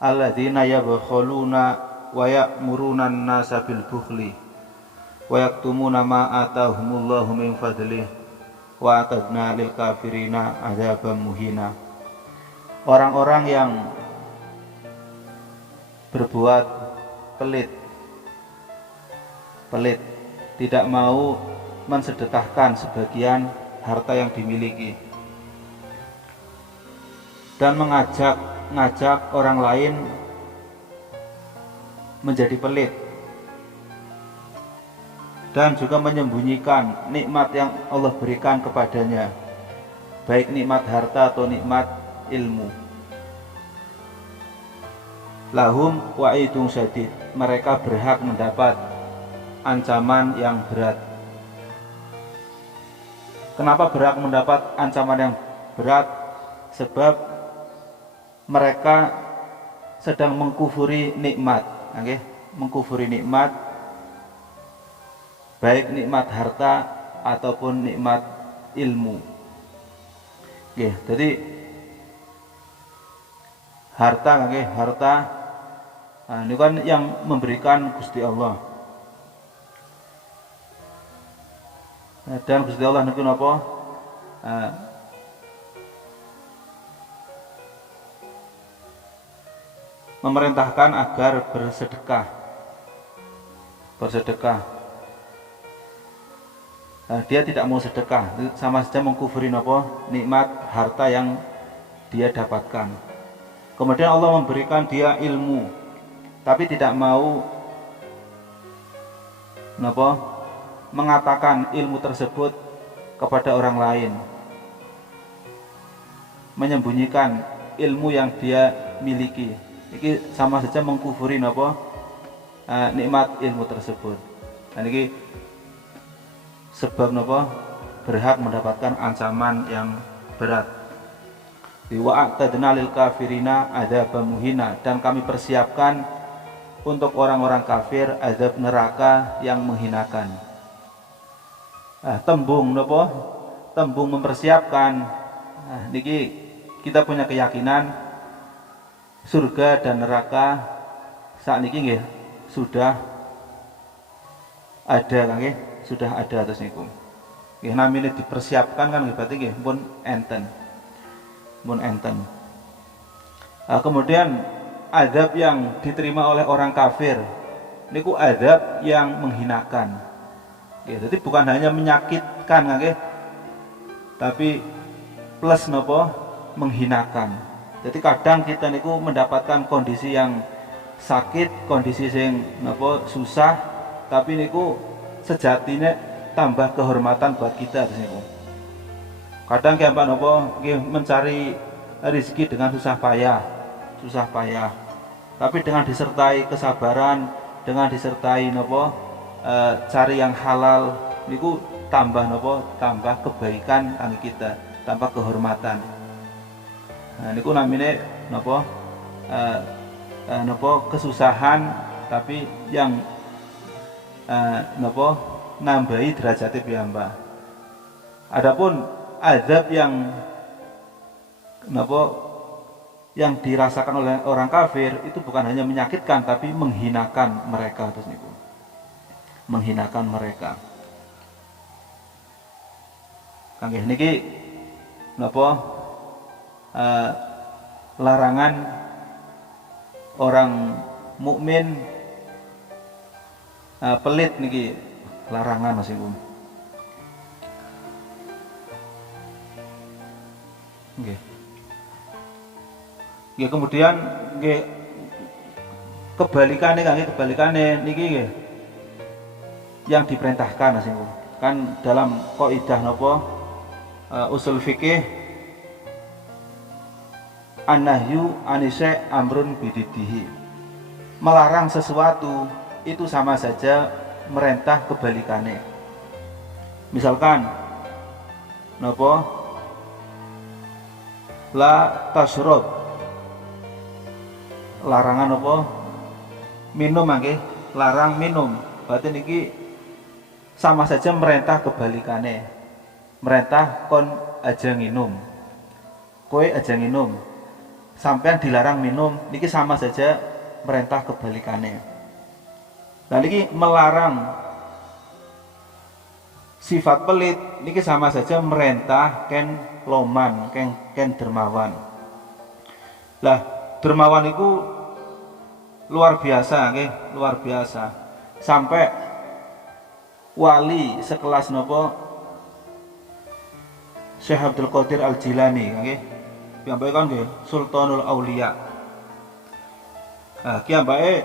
alladzina yabkhuluna wa ya'muruna an-nasa bil bukhli wa yaktumuna ma atahumullahu min fadlih wa atadna lil kafirina adzaban muhina. Orang-orang yang berbuat pelit, tidak mau mensedekahkan sebagian harta yang dimiliki dan ngajak orang lain menjadi pelit, dan juga menyembunyikan nikmat yang Allah berikan kepadanya, baik nikmat harta atau nikmat ilmu. Lahum wa'idun syadid, mereka berhak mendapat ancaman yang berat. Kenapa berhak mendapat ancaman yang berat? Sebab mereka sedang mengkufuri nikmat, mengkufuri nikmat, baik nikmat harta ataupun nikmat ilmu. Jadi harta, ini kan yang memberikan Gusti Allah. Dan Gusti Allah niku napa? Memerintahkan agar bersedekah. Dia tidak mau sedekah, sama saja mengkufuri napa? Nikmat harta yang dia dapatkan. Kemudian Allah memberikan dia ilmu, tapi tidak mau mengatakan ilmu tersebut kepada orang lain, menyembunyikan ilmu yang dia miliki. Ini sama saja mengkufuri nikmat ilmu tersebut. Dan ini sebab berhak mendapatkan ancaman yang berat. Wa a'tadna lil kafirina adzaban muhina, dan kami persiapkan untuk orang-orang kafir azab neraka yang menghinakan. Tembung mempersiapkan. Niki kita punya keyakinan surga dan neraka saat niki sudah ada sudah ada atas niku. Namanya dipersiapkan kan berarti pun enten. Kemudian azab yang diterima oleh orang kafir niku azab yang menghinakan. Jadi bukan hanya menyakitkan, tapi plus menghinakan. Jadi kadang kita niku mendapatkan kondisi yang sakit, kondisi yang susah, tapi niku sejatinya tambah kehormatan buat kita di sini. Kadang mencari rezeki dengan susah payah, tapi dengan disertai kesabaran, dengan disertai cari yang halal, niku tambah kebaikan kangge kita, tambah kehormatan. Nah niku namine kesusahan tapi yang nambahi derajate piyambak. Adapun azab yang dirasakan oleh orang kafir itu bukan hanya menyakitkan tapi menghinakan mereka, terus niku. Menghinakan mereka. Kangge niki larangan orang mukmin pelit niki, larangan Mas Ibu. Kemudian kebalikannya niki yang diperintahkan Mas Ibu. Kan dalam kaidah usul fikih, an-nahyu anise amrun bididihi. Melarang sesuatu itu sama saja merintah kebalikannya. Misalkan la tasyrab, larangan minum, larang minum. Berarti niki sama saja merintah kebalikannya. Merintah kon aja nginum, kowe aja nginum. sampean dilarang minum, niki sama saja merintah kebalikannya. Nah niki melarang sifat pelit, niki sama saja merintah ken loman, ken dermawan. Lah dermawan itu luar biasa, luar biasa. Sampai wali sekelas nopo Syekh Abdul Qadir Al-Jilani, piyambake kan nggih Sultanul Aulia. Nah, piyambake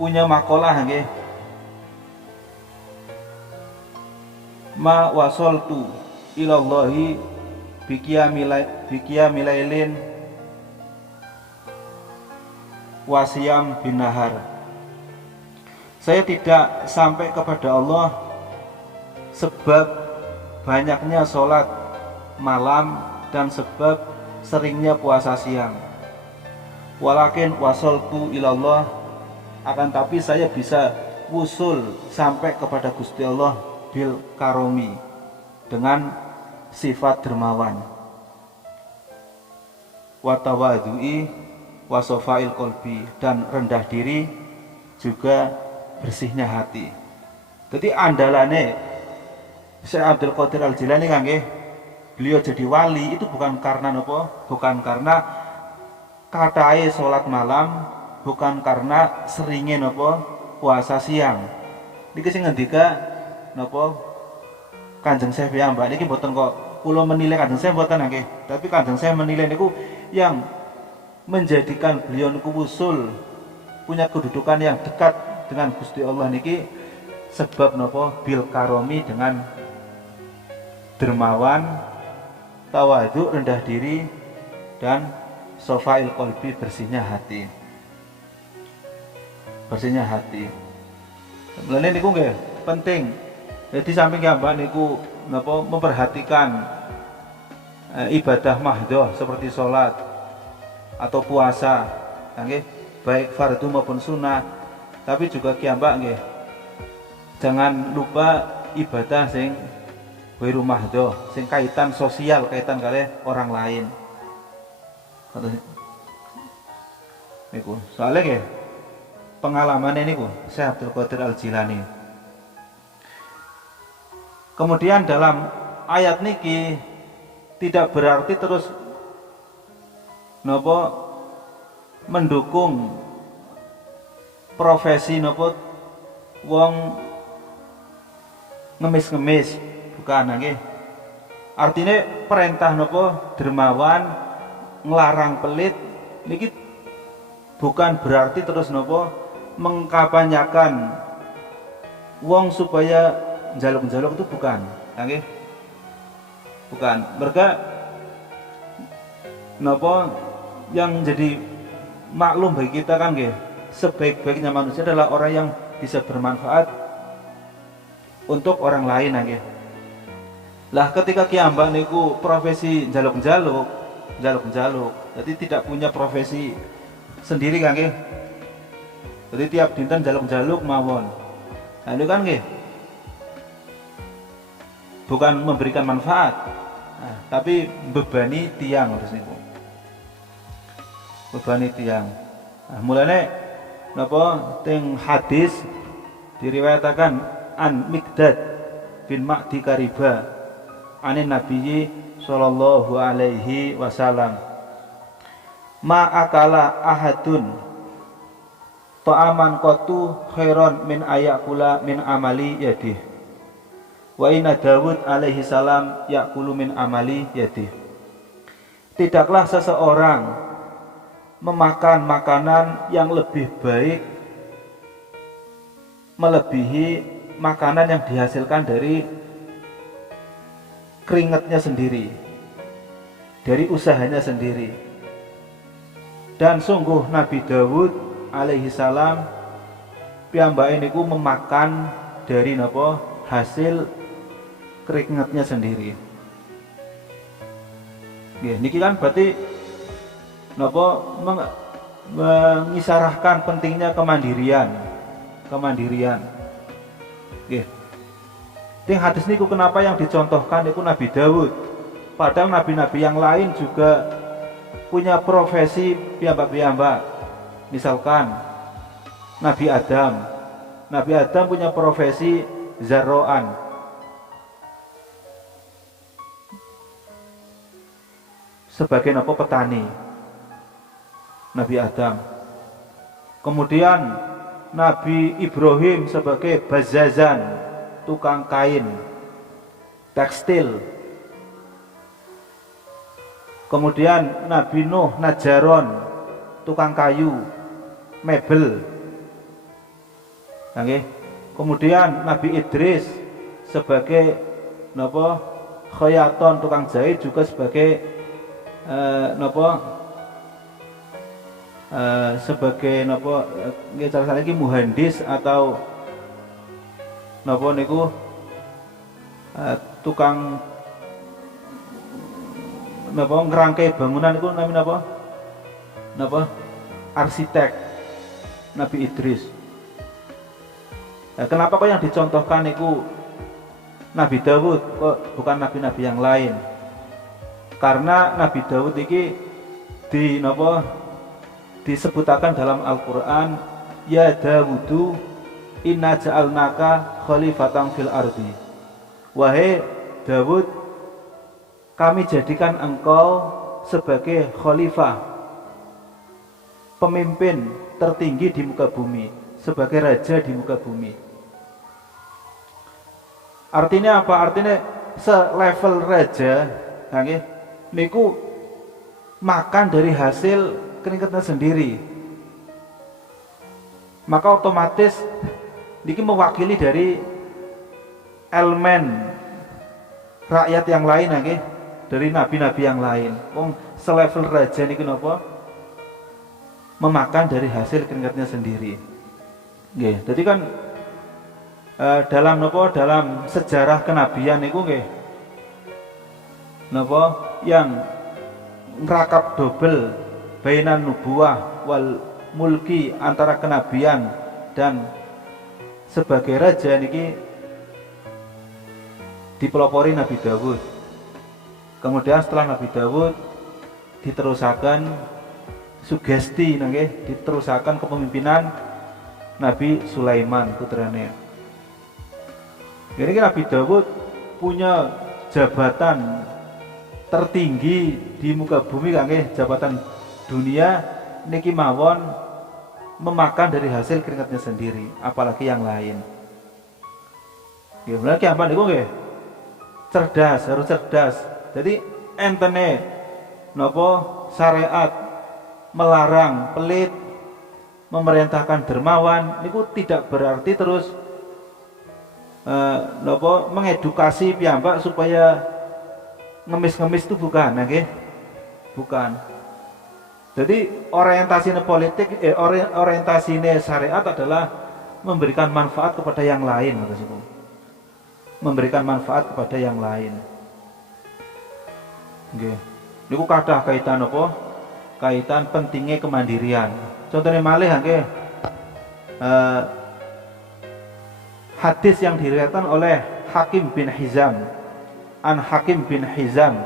punya makalah nggih. Ma wasaltu ilallahi bikiyamilailin wasiyam bin nahar. Saya tidak sampai kepada Allah sebab banyaknya sholat malam dan sebab seringnya puasa siang. Walakin wasoltu ilallah, akan tapi saya bisa wusul sampai kepada Gusti Allah bil karomi, dengan sifat dermawan, watawadui wasofail kolbi, dan rendah diri juga bersihnya hati. Jadi andalane Syekh Abdul Qadir Al-Jilani beliau jadi wali itu bukan karena apa? Bukan karena katai sholat malam, bukan karena seringnya apa? Puasa siang. Niki sing ngendika napa Kanjeng Syekh piyambak niki mboten kok kula menilai Kanjeng Syekh mboten nggih, tapi Kanjeng Syekh menilai niku yang menjadikan beliau niku usul punya kedudukan yang dekat dengan Gusti Allah niki sebab napa bil karomi, dengan dermawan, tawadhu rendah diri, dan sofail kolbi bersihnya hati. Bersihnya hati. Mulane niku nggih penting. Jadi samping mbak niku napa memperhatikan ibadah mahdhah seperti sholat atau puasa, nggih, baik fardu maupun sunnah. Tapi juga mbak nggih jangan lupa ibadah sing wiru mahdhah, sing kaitan sosial, kaitan kali orang lain. Niku soalnya nggih pengalaman niku Syekh Abdul Qadir Al-Jilani. Kemudian dalam ayat niki tidak berarti terus nopo mendukung profesi nopo wong ngemis-ngemis, bukan nggih. Artinya perintah nopo dermawan, nglarang pelit niki bukan berarti terus nopo mengkapanyakan wong supaya njaluk-njaluk, itu bukan, nggih. Bukan. Mereka nopo yang jadi maklum bagi kita kan nggih, sebaik-baiknya manusia adalah orang yang bisa bermanfaat untuk orang lain nggih. Lah ketika kiambang niku profesi njaluk-njaluk, jadi tidak punya profesi sendiri kan nggih. Jadi tiap dinten njaluk-njaluk mawon. Nah itu kan nggih bukan memberikan manfaat, tapi bebani tiang harus niku. Bebani tiang. Nah, mulane napa teng hadis diriwayatakan an Miqdad bin Ma'di Kariba anin Nabiyyi sallallahu alaihi wasallam, ma akala ahadun ta'aman qatu khairan min ayakula min amali yadih, wa inna Dawud alaihi salam yakulu min amali yadih. Tidaklah seseorang memakan makanan yang lebih baik melebihi makanan yang dihasilkan dari keringatnya sendiri, dari usahanya sendiri. Dan sungguh Nabi Dawud alaihi salam piyambake niku memakan dari napa hasil keringatnya sendiri. Nggih, niki kan berarti napa mengisarahkan pentingnya kemandirian. Nggih. Ting hadis niku kenapa yang dicontohkan niku Nabi Dawud, padahal nabi-nabi yang lain juga punya profesi piyambak-piyambak. Misalkan Nabi Adam. Nabi Adam punya profesi zarroan. Sebagai apa? Petani. Nabi Adam. Kemudian Nabi Ibrahim sebagai bazazan, tukang kain, tekstil. Kemudian Nabi Nuh Najaron, tukang kayu, mebel. Oke. Kemudian Nabi Idris sebagai napa? Khayaton, tukang jahit, juga sebagai sebagai napa nggih cara lagi muhandis atau napa niku tukang napa ngerangkai bangunan niku namanya napa? Napa? Arsitek. Nabi Idris. Kenapa kok yang dicontohkan niku Nabi Dawud, kok bukan nabi-nabi yang lain? Karena Nabi Dawud iki di napa disebutakan dalam Al-Qur'an, ya Dawudu inna ja'alnaka khalifatan fil ardi. Wahai Dawud, kami jadikan engkau sebagai khalifah, pemimpin tertinggi di muka bumi, sebagai raja di muka bumi. Artinya apa? Artinya selevel raja, nggih, niku makan dari hasil keringatnya sendiri. Maka otomatis niki mewakili dari elemen rakyat yang lain, nggih, dari nabi-nabi yang lain. Wong selevel raja niki napa? Memakan dari hasil keringatnya sendiri. Nggih, jadi kan dalam napa, dalam sejarah kenabian niku nggih napa yang ngerakap double bainan nubuwah wal mulki, antara kenabian dan sebagai raja niki dipelopori Nabi Dawud. Kemudian setelah Nabi Dawud diterusakan sugesti nggih, diterusakan kepemimpinan Nabi Sulaiman putrane. Jadi Nabi Dawud punya jabatan tertinggi di muka bumi nggih, jabatan dunia niki mawon memakan dari hasil keringatnya sendiri, apalagi yang lain. Nggih, mulai ki apa niku nggih? Cerdas, harus cerdas. Jadi entene napa syariat melarang pelit, memerintahkan dermawan niku tidak berarti terus mengedukasi piyambak supaya ngemis-ngemis itu bukan, nggih. Bukan. Jadi orientasinya politik, orientasinya syariat adalah memberikan manfaat kepada yang lain, maksudku. Memberikan manfaat kepada yang lain. Nggih. Niku kathah kaitan apa? Kaitan pentingnya kemandirian. Contohnya malih nggih. Hadis yang diriwayatkan oleh Hakim bin Hizam, an Hakim bin Hizam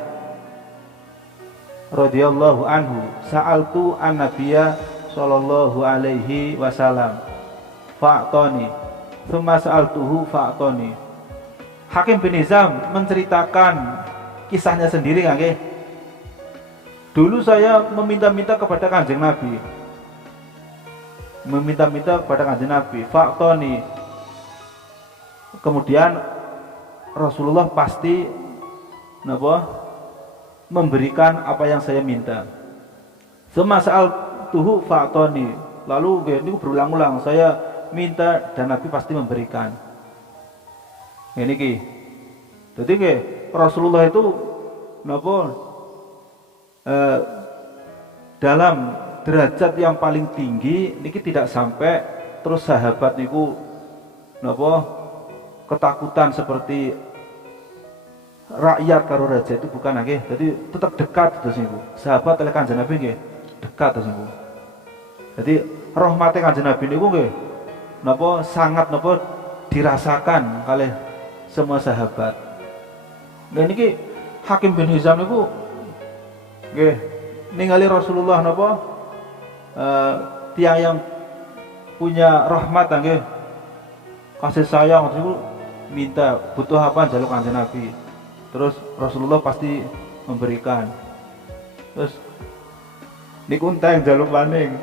radhiyallahu anhu, sa'altu an nabiyya sallallahu alaihi wasallam fa'tani thumma sa'altuhu fa'tani. Hakim bin Hizam menceritakan kisahnya sendiri nggih. Dulu saya meminta-minta kepada Kanjeng Nabi. Meminta-minta kepada Kanjeng Nabi, fa'tani. Kemudian Rasulullah pasti memberikan apa yang saya minta. Semasal tuhu fa'toni. Lalu ini berulang-ulang saya minta dan Nabi pasti memberikan. Ini ki. Jadi Rasulullah itu dalam derajat yang paling tinggi niki tidak sampai terus sahabat niku ketakutan seperti rakyat karo raja, itu bukan nggih. Jadi tetap dekat terus niku. Sahabat oleh Kanjeng Nabi nggih, dekat terus niku. Jadi rahmate Kanjeng Nabi niku nggih sangat dirasakan oleh semua sahabat. Nah niki Hakim bin Hizam niku nggih ningali Rasulullah napa tiang yang punya rahmat nggih kasih sayang itu minta butuh apa jaluk kanjeng Nabi. Terus Rasulullah pasti memberikan. Terus niku enteng jaluk maning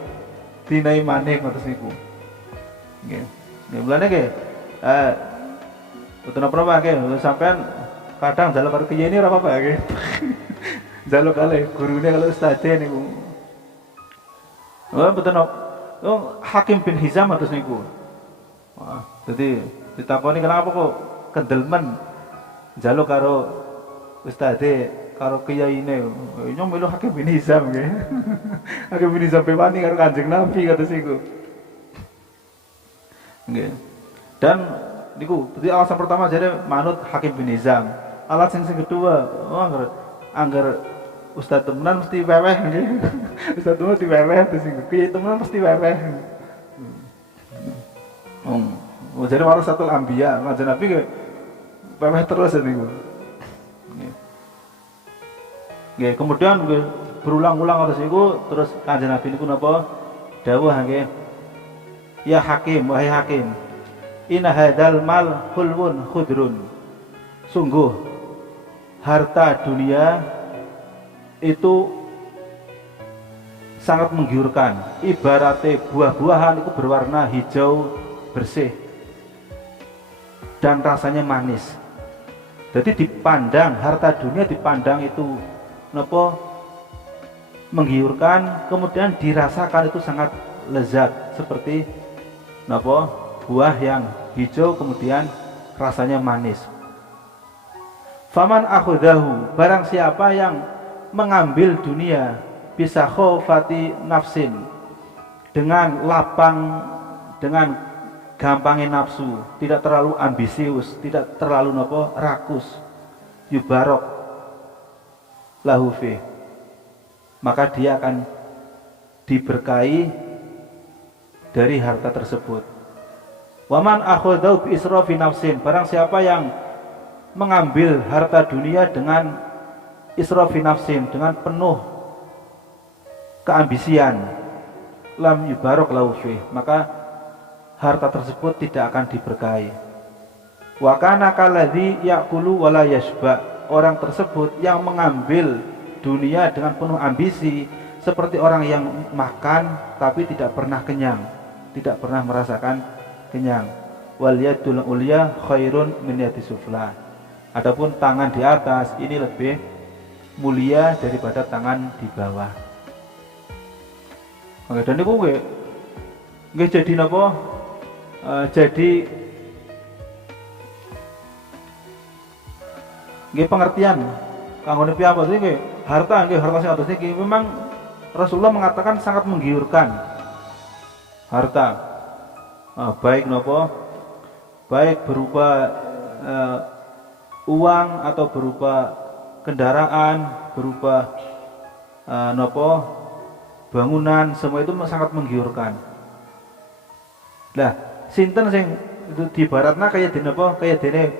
dinai maning ngoten niku. Nggih. Nggih mulane nggih boten apa-apa nggih sampean kadang jaluk karo kiye ini ora apa-apa nggih. Jaluk kalih gurune kalau ustaze niku. Oh boten Hakim bin Hizam atus niku. Wah, jadi ditakoni kenapa kok kendelmen jaluk karo ustaze karo kiyaine. Nyong melu Hakim bin Hizam nggih. Hakim bin Hizam pewani karo Kanjeng Nabi kados niku. Nggih. Dan niku jadi alasan pertama jadi manut Hakim bin Hizam. Alasan sing kedua, angger ustaz temenan mesti weweh nggih. Ustaz temenan mesti weweh terus niku. Kiye temenan mesti weweh. Jadi warasatul anbiya, Kanjeng Nabi nggih weweh terus niku. Nggih, kemudian nggih berulang-ulang atas niku terus Kanjeng Nabi niku napa dawuh nggih. Ya Hakim, wahai Hakim. Inna hadzal mal hulwun khudrun. Sungguh harta dunia itu sangat menggiurkan. Ibaratnya buah-buahan itu berwarna hijau bersih dan rasanya manis. Jadi dipandang harta dunia dipandang itu napa menggiurkan, kemudian dirasakan itu sangat lezat seperti napa buah yang hijau kemudian rasanya manis. Faman akhudahu, barang siapa yang mengambil dunia bisa khofati nafsin, dengan lapang, dengan gampangnya nafsu, tidak terlalu ambisius, tidak terlalu napa rakus, yubarok lahu fi, maka dia akan diberkahi dari harta tersebut. Waman akhadahu bi israfi nafsin, barang siapa yang mengambil harta dunia dengan israfi nafsin, dengan penuh keambisian, lam yubarok lahu fi, maka harta tersebut tidak akan diberkahi. Wa kana kalladzi ya'kulu wa la yashba, orang tersebut yang mengambil dunia dengan penuh ambisi seperti orang yang makan tapi tidak pernah kenyang, tidak pernah merasakan kenyang. Wal yadul ulya khairun min yadis sufla, adapun tangan di atas ini lebih mulia daripada tangan di bawah. Oke, dan niku nggih jadi napa? Jadi nggih pengertian kanggo piyambak nggih harta sing atus niki memang Rasulullah mengatakan sangat menggiurkan harta, baik napa, baik berupa uang atau berupa kendaraan, berupa napa bangunan, semua itu sangat menggiurkan. Lah sinten sing dibaratna kaya dene apa, kaya dene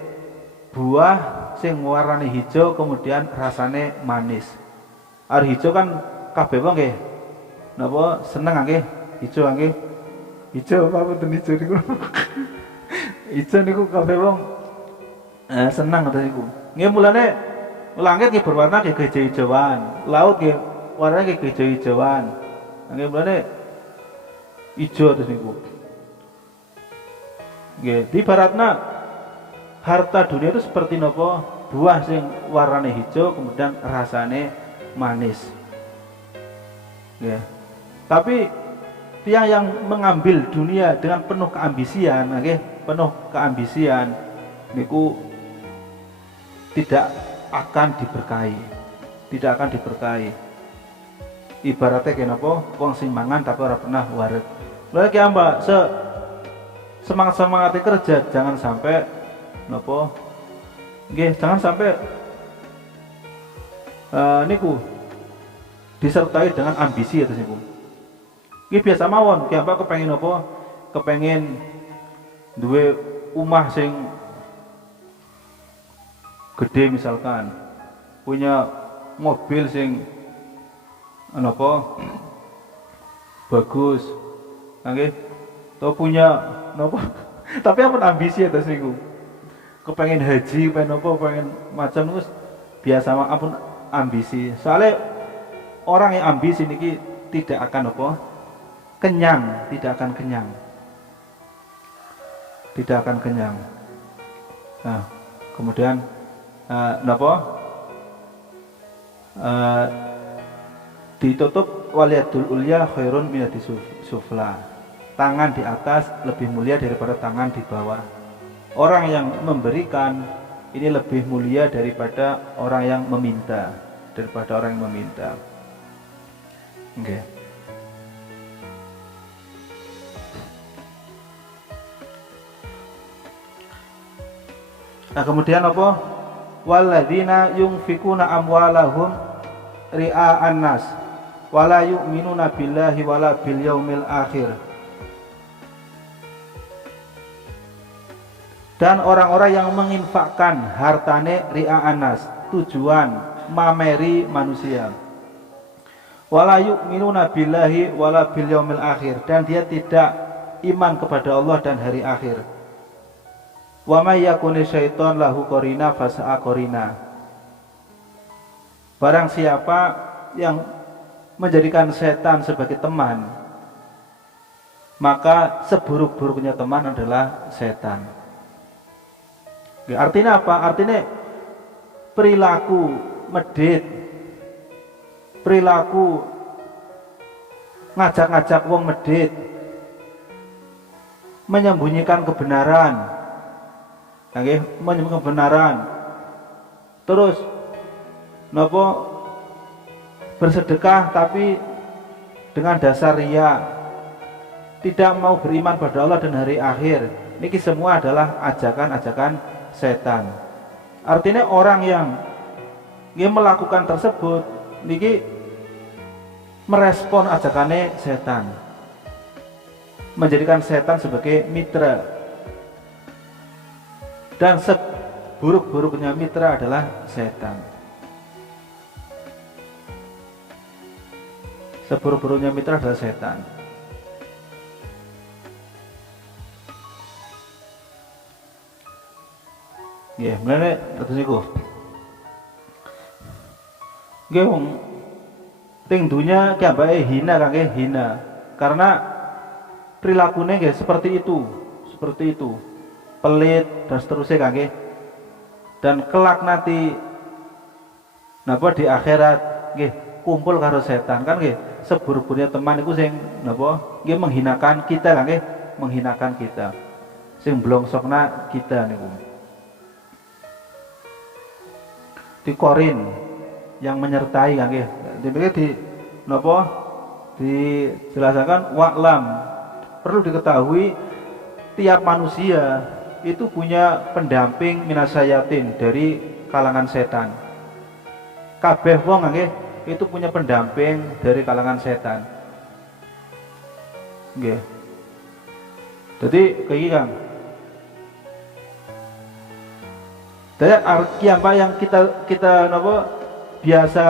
buah sing warnane hijau kemudian rasane manis. Are hijau kan kabeh wong nggih napa seneng nggih hijau nggih. Hijau apa mboten hijau niku. Hijau niku kabeh wong seneng ngoten niku. Nggih mulane langit nggih berwarna nggih hijau-hijauan, laut nggih warnane nggih hijau-hijauan. Nggih mulane hijau terus niku. Nggih, ibaratna harta dunia itu seperti napa buah sing warnane hijau kemudian rasane manis. Ya. Tapi tiang yang mengambil dunia dengan penuh keambisian, nggih, penuh keambisian niku tidak akan diberkahi. Tidak akan diberkahi. Ibaratnya kenapa wong sing mangan tapi ora pernah waret. Lha ki ambak semangat kerja jangan sampai napa nggih jangan sampai niku disertai dengan ambisi atus niku. Nggih biasa mawon ki ambak kepengin napa, kepengin duwe omah sing gede misalkan, punya mobil sing napa bagus. Nggih. To punya napa tapi ampun ambisi atas niku. Kepengen haji, pengen apa, pengen macam wis biasa ampun ambisi. Soalnya orang yang ambisi niki tidak akan apa? Kenyang, tidak akan kenyang. Tidak akan kenyang. Nah, kemudian napa? Ditutup waliyadul ulya khairun minadis sufla. Tangan di atas lebih mulia daripada tangan di bawah. Orang yang memberikan ini lebih mulia daripada orang yang meminta, daripada orang yang meminta. Oke. Nah, kemudian apa? Walladzina yunfikuna amwalahum ria'an nas wala yu'minuna billahi wala bil yaumil akhir. Dan orang-orang yang menginfakkan hartane ria'an nas, tujuan mameri manusia. Wala yu'minuna billahi wala bil yaumil akhir, dan dia tidak iman kepada Allah dan hari akhir. Wa may yakuni syaiton lahu qarina fasa'a qarina. Barang siapa yang menjadikan setan sebagai teman, maka seburuk-buruknya teman adalah setan. Artinya apa? Artinya perilaku medit, perilaku ngajak-ngajak wong medit, menyembunyikan kebenaran, menyembunyikan kebenaran, terus nopo bersedekah tapi dengan dasar riya, tidak mau beriman pada Allah dan hari akhir. Niki semua adalah ajakan-ajakan setan. Artinya orang yang melakukan tersebut niki merespon ajakannya setan, menjadikan setan sebagai mitra, dan seburuk-buruknya mitra adalah setan. Seburuk-buruknya mitra adalah setan. Ya, mulane terus niku. Nggih wong ting dunya ki ambake hina kangge hina. Karena perilakunya nggih seperti itu. Seperti itu. Pelit dan seterusnya kangge. Dan kelak nanti napa di akhirat nggih kumpul karo setan kan nggih. Seburuk-buruknya teman iku sing napa nggih menghinakan kita kangge, menghinakan kita. Sing blongsokna kita niku. Di Korin yang menyertai nggih. Demikian di napa dijelaskan wa'lam, perlu diketahui tiap manusia itu punya pendamping minasayatin dari kalangan setan. Kabeh wong nggih itu punya pendamping dari kalangan setan. Nggih. Jadi kayak gitu Kang. Jadi apa yang kita napa biasa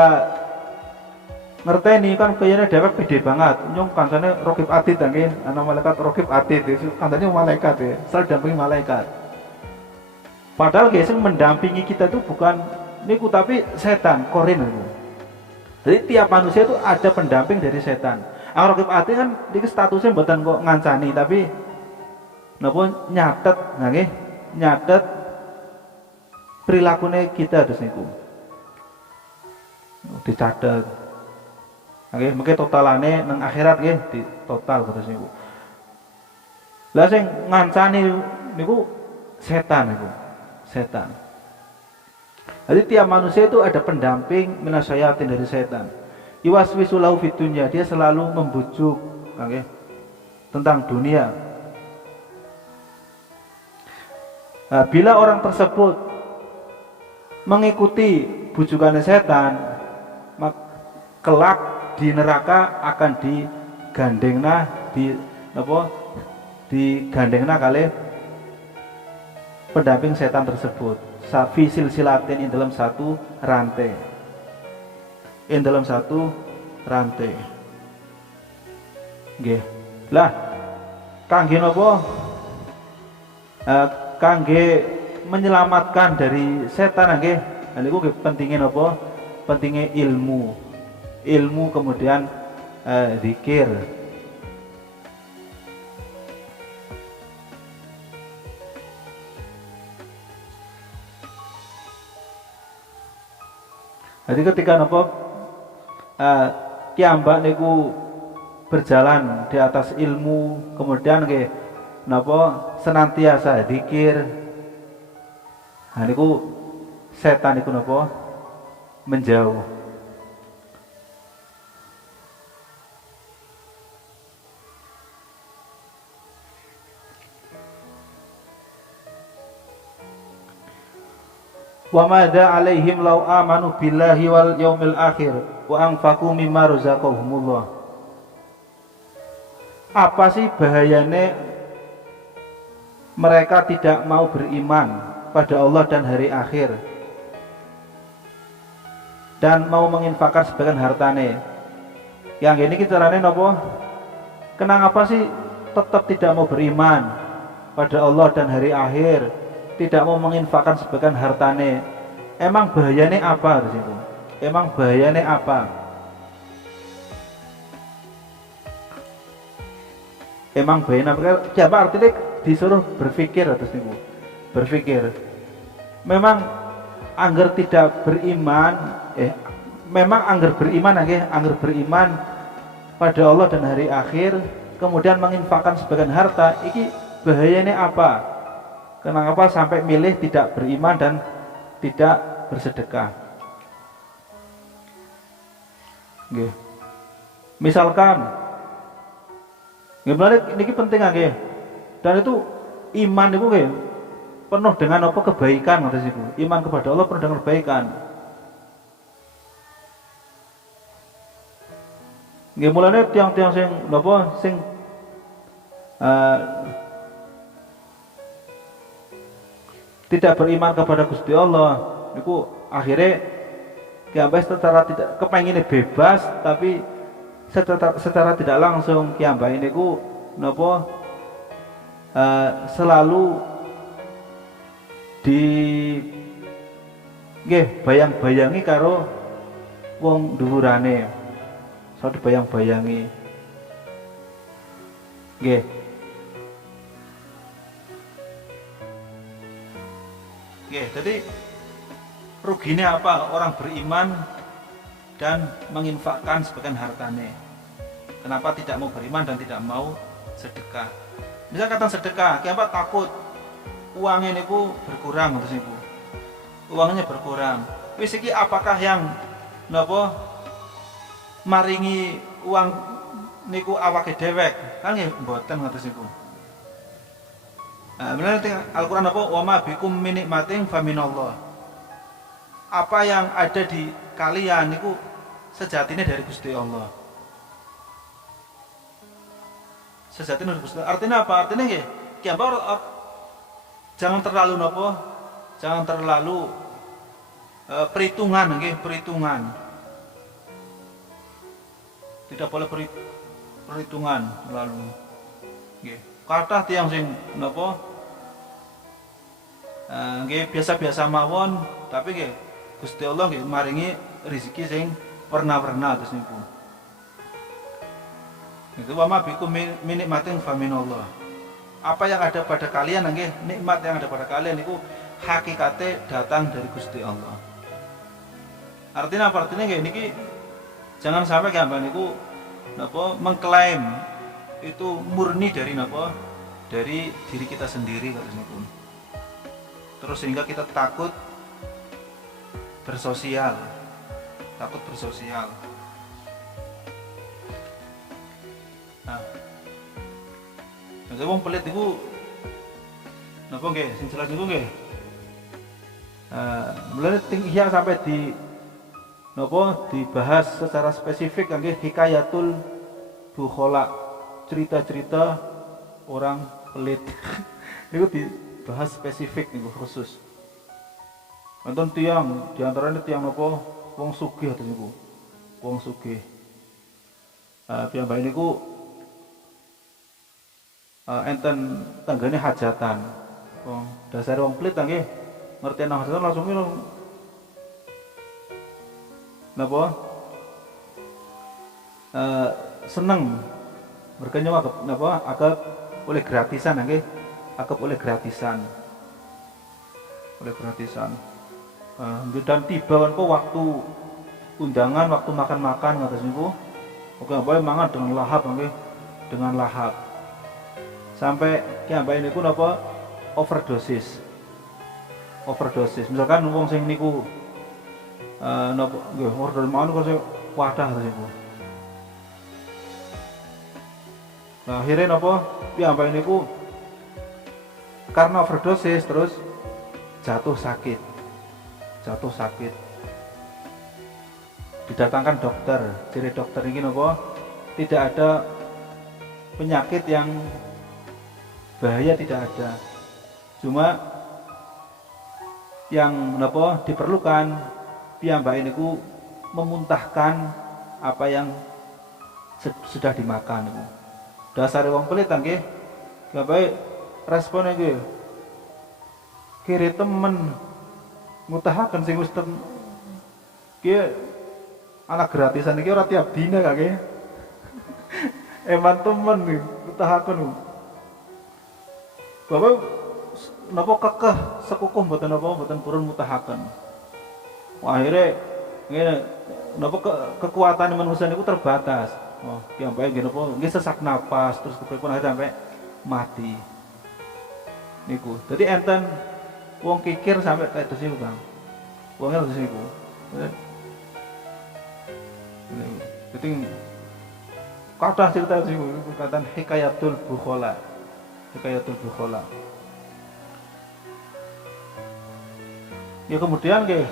ngerteni kan kayaknya dewek gede banget. Nyong kancane Raqib Atid nggih, ana malaikat Raqib Atid itu kancane malaikat ya, selalu dampingi malaikat. Padahal guys yang mendampingi kita itu bukan niku tapi setan, korin itu. Jadi tiap manusia itu ada pendamping dari setan. Raqib Atid kan iki statusnya mboten kok ngancani tapi napa nyatet nggih, nyatet perilakunya kita terus niku dicatat. Oke, mungkin totalane nang akhirat nggih di total terus niku. Lah sing ngancani niku setan niku. Setan. Jadi tiap manusia itu ada pendamping minasayatin dari setan. Yuwaswisu lahu fid dunya, dia selalu membujuk oke tentang dunia. Nah, bila orang tersebut mengikuti bujukan setan, maka kelak di neraka akan digandengna digandengna kali pendamping setan tersebut. Fi silsilatin dalam satu rantai. Dalam satu rantai. Nggih. Lah kangge napa? Kangge menyelamatkan dari setan nggih. Nah niku pentingnya napa? Pentingnya ilmu. Ilmu kemudian zikir. Jadi ketika napa kiambak niku berjalan di atas ilmu, kemudian nggih napa senantiasa zikir. Nah niku setan niku napa menjauh. Wa madza alaihim law amanu billahi wal yaumil akhir wa anfaqu mimma razaqahumullah. Apa sih bahayane mereka tidak mau beriman pada Allah dan hari akhir dan mau menginfakkan sebagian hartane? Yang ini kita carane napa? Kenapa sih tetap tidak mau beriman pada Allah dan hari akhir, tidak mau menginfakkan sebagian hartane? Emang bahayane apa di situ? Emang bahayane apa? Emang bahayane apa? Siapa artinya disuruh berpikir atas niku. Berpikir. Memang angger tidak beriman, memang angger beriman angger beriman pada Allah dan hari akhir, kemudian menginfakkan sebagian harta, iki bahayane apa? Kenapa sampai milih tidak beriman dan tidak bersedekah? Nggih. Misalkan nggih niki penting nggih. Dan itu iman niku nggih penuh dengan apa kebaikan ngoten niku. Iman kepada Allah penuh dengan kebaikan. Nggih mulane tiang-tiang sing napa sing tidak beriman kepada Gusti Allah niku akhirnya kiambak secara tidak kepengine bebas, tapi secara tidak langsung kiambak niku napa selalu di nggih bayang-bayangi karo wong dhuwurane, selalu dibayang-bayangi nggih. Oke, jadi ruginya apa orang beriman dan menginfakkan sebagian hartanya? Kenapa tidak mau beriman dan tidak mau sedekah? Misal kata sedekah, kenapa takut uangnya niku berkurang terus niku? Uangnya berkurang. Wis iki apakah yang napa maringi uang niku awake dewek? Kan nggih mboten ngoten niku. Benar Al-Quran apa? Wa ma bikum min nikmatin faminallah. Apa yang ada di kalian itu sejatinya dari Gusti Allah. Sejatinya dari Gusti Allah. Artinya apa? Artinya nggih, jangan terlalu napa? Jangan terlalu perhitungan nggih, perhitungan. Tidak boleh perhitungan terlalu. Nggih. Kathah tiyang sing napa nggih biasa-biasa mawon, tapi nggih Gusti Allah nggih maringi rezeki sing warna-warna terus niku. Itu wa ma bikum min nikmatin faminallah. Apa yang ada pada kalian nggih, nikmat yang ada pada kalian itu hakikate datang dari Gusti Allah. Artinya apa? Artinya nggih niki jangan sampai gambar niku napa mengklaim itu murni dari napa? Dari diri kita sendiri katanya pun. Terus sehingga kita takut bersosial. Takut bersosial. Nah. Nek wong pelit niku napa nggih? Sing jelas niku nggih. Mulane tinggi sampai di napa dibahas secara spesifik nggih hikayatul bukhala. Cerita-cerita orang pelit itu dibahas spesifik nih khusus. Nonton tiang diantaranya tiang apa wong sugih atau niku wong sugih Piyambake niku enten tanggane hajatan. Dasare wong pelit nggih ngerti ana hajatan langsung napa seneng mergane agak oleh gratisan nggih agak oleh gratisan dan tiba kan waktu undangan waktu makan-makan ngatos niku oke apa mangan dengan lahap nggih dengan lahap sampai kiambake niku napa overdosis misalkan wong sing niku napa nggih order mangan kok wadah to niku. Nah, akhirnya napa piyambake niku karena overdosis terus jatuh sakit. Didatangkan dokter. Ciri dokter ini napa tidak ada penyakit yang bahaya, tidak ada. Cuma yang napa diperlukan piyambake niku memuntahkan apa yang sudah dimakan niku. Dasare wong pelit nggih. Piyambake respone nggih kiri temen ngutahaken sing wis ki anak gratisan iki ora tiap dina kake. Eman temen nih ngutahaken. Bapak napa kekeh sekukuh mboten purun mutahaken. Akhirnya ngene napa kekuatan manusia niku terbatas. Oh, piyambake nggih napa nggih sesak napas terus kepripun akhirnya sampai mati. Niku. Dadi enten wong kikir sampai kayak dos niku, Kang. Wonge dos niku. Dadi kathah cerita niku katan hikayatul bukhala. Ya kemudian nggih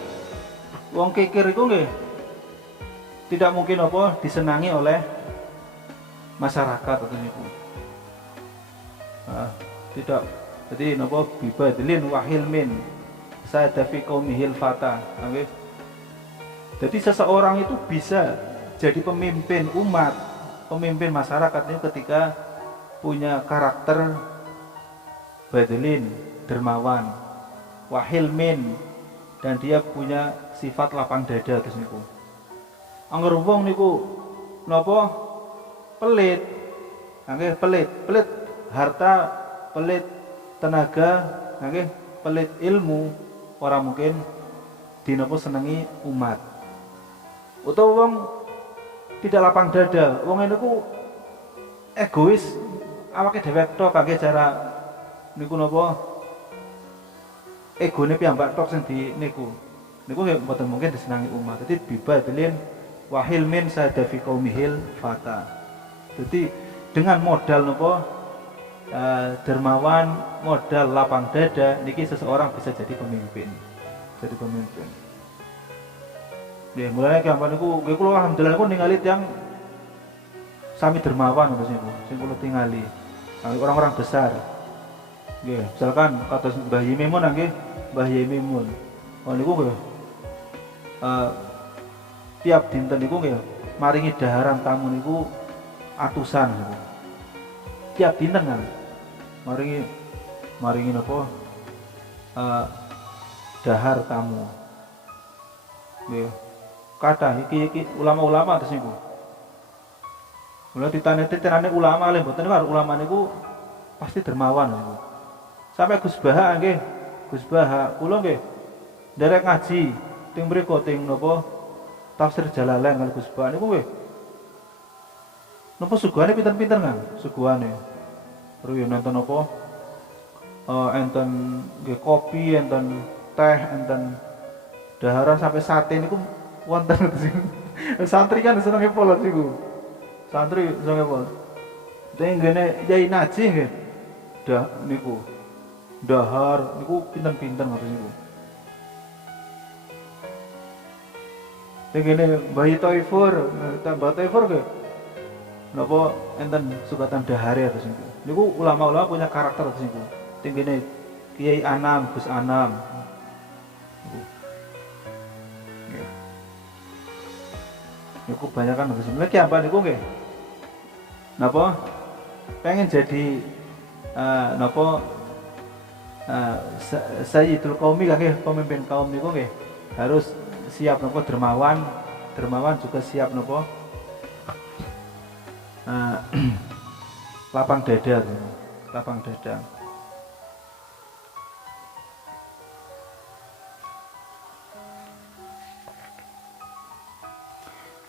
wong kikir iku nggih tidak mungkin apa disenangi oleh masyarakat atau niku. Tidak. Jadi napa bibadlin wahilmin sadafi qaumihil fata. Nggih. Jadi seseorang itu bisa jadi pemimpin umat, pemimpin masyarakat itu ketika punya karakter badlin, dermawan, wahilmin, dan dia punya sifat lapang dada terus niku. Angger wong niku napa pelit. Nggih pelit harta, pelit tenaga, nggih pelit ilmu, ora mungkin dinapa senengi umat. Utawa wong tidak lapang dada, wong niku egois, awake dhewe tok kangge cara niku napa egone piyambak tok sing di niku mboten mungkin disenangi umat. Dadi bibadlin wahilmin sadafi qaumihil fata. Jadi dengan modal napa dermawan, modal lapang dada niki seseorang bisa jadi pemimpin. Ya mulai gampang niku nggih kula alhamdulillah niku ningali tiyang sami dermawan terus niku sing kula tingali. Orang-orang besar. Nggih, misalkan kados Mbah Yemimun nggih, Mbah Yemimun. Niku nggih tiap dinten niku nggih maringi daharan tamu niku atusan niku. Tiap dinten kan maringi napa dahar tamu. Nggih. Kathah iki ulama-ulama terus niku. Kula ditane ulama le mboten karo ulama niku pasti dermawan niku. Sampai Gus Baha nggih, Gus Baha kula nggih nderek ngaji teng mriku teng napa tafsir Jalalain kali Gus Baha niku nggih. Napa suguhane pinten-pinten kan suguhane. Terus yo nonton apa enten nggih kopi, enten teh, enten daharan sampai sate niku wonten santri kan senenge polos niku. Santri senenge polos. Teng ngene Yai Naji nggih. Niku. Dahar niku pinten-pinten ngoten niku. Teng ngene Mbah Taifur, Mbah Taifur nggih. Napa enten sukatan dahare terus niku. Niku ulama-ulama punya karakter terus niku. Teng ngene Kiai Anam, Gus Anam. Niku kebanyakan Gus. Lagi apa niku nggih? napa pengen jadi napa sayyidul qaumi nggih, pemimpin kaum niku nggih harus siap napa dermawan juga siap napa lapang dada.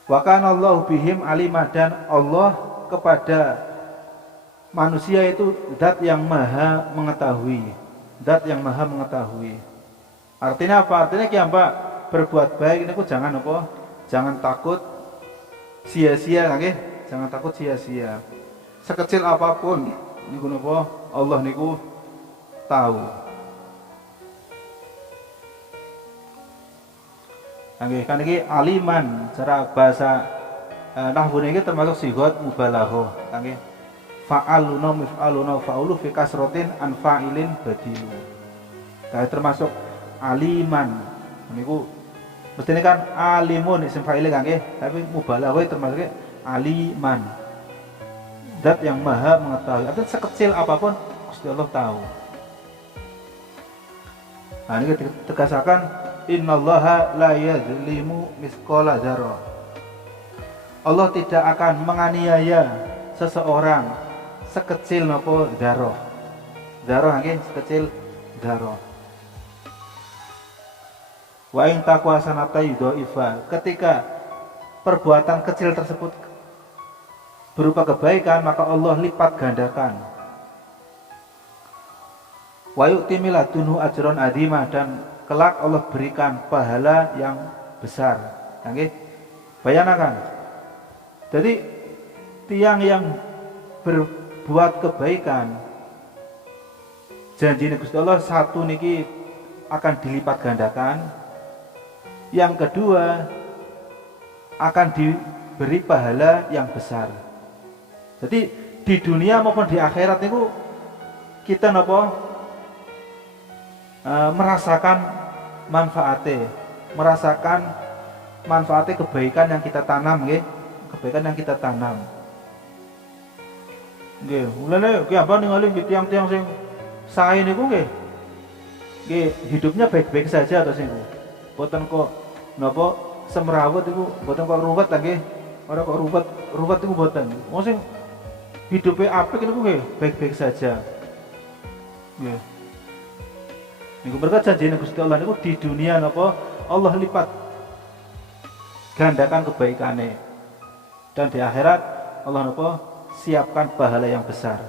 Wa kana Allahu bihim alima, dan Allah kepada manusia itu zat yang maha mengetahui. Artinya apa? Artinya ki Mbak, berbuat baik niku jangan apa? Jangan takut sia-sia nggih. Jangan takut sia-sia. Sekecil apapun niku napa Allah niku tahu. Nggih, kan iki aliman cara bahasa nahwu niki termasuk sigot mubalaghah. Nggih. Fa'aluna mif'aluna fa'ulu fi kasratin an fa'ilin badilu. Kayak termasuk aliman. Niku mestine kan alimun isim fa'ile kan nggih, tapi mubalaghah termasuk aliman. Zat yang maha mengetahui. Artinya sekecil apapun Gusti Allah tahu. Nah, ini ditegaskan innallaha la yadzlimu mitsqala dzarrah. Allah tidak akan menganiaya seseorang sekecil napa dzarrah. Dzarrah nggih, sekecil dzarrah. Wa in taqwa sanata yudhaifa. Ketika perbuatan kecil tersebut berupa kebaikan, maka Allah lipat gandakan. Wa yu'ti min ladunhu ajran adzima, dan kelak Allah berikan pahala yang besar. Nggih. Bayangkan. Jadi tiang yang berbuat kebaikan, janji Gusti Allah satu niki akan dilipat gandakan. Yang kedua akan diberi pahala yang besar. Jadi di dunia maupun di akhirat niku kita napa merasakan manfaatnya kebaikan yang kita tanam nggih, Nggih, mulane ki apa ningali tiang-tiang sing sae niku nggih hidupnya baik-baik saja atau sing boten kok napa semrawut iku, boten kok ruwet nggih. Ora kok ruwet iku boten. Wong sing hidupe apik niku nggih baik-baik saja. Nggih. Niku berkat janjine Gusti Allah niku di dunia napa Allah lipat gandakan kebaikane, dan di akhirat Allah napa siapkan pahala yang besar.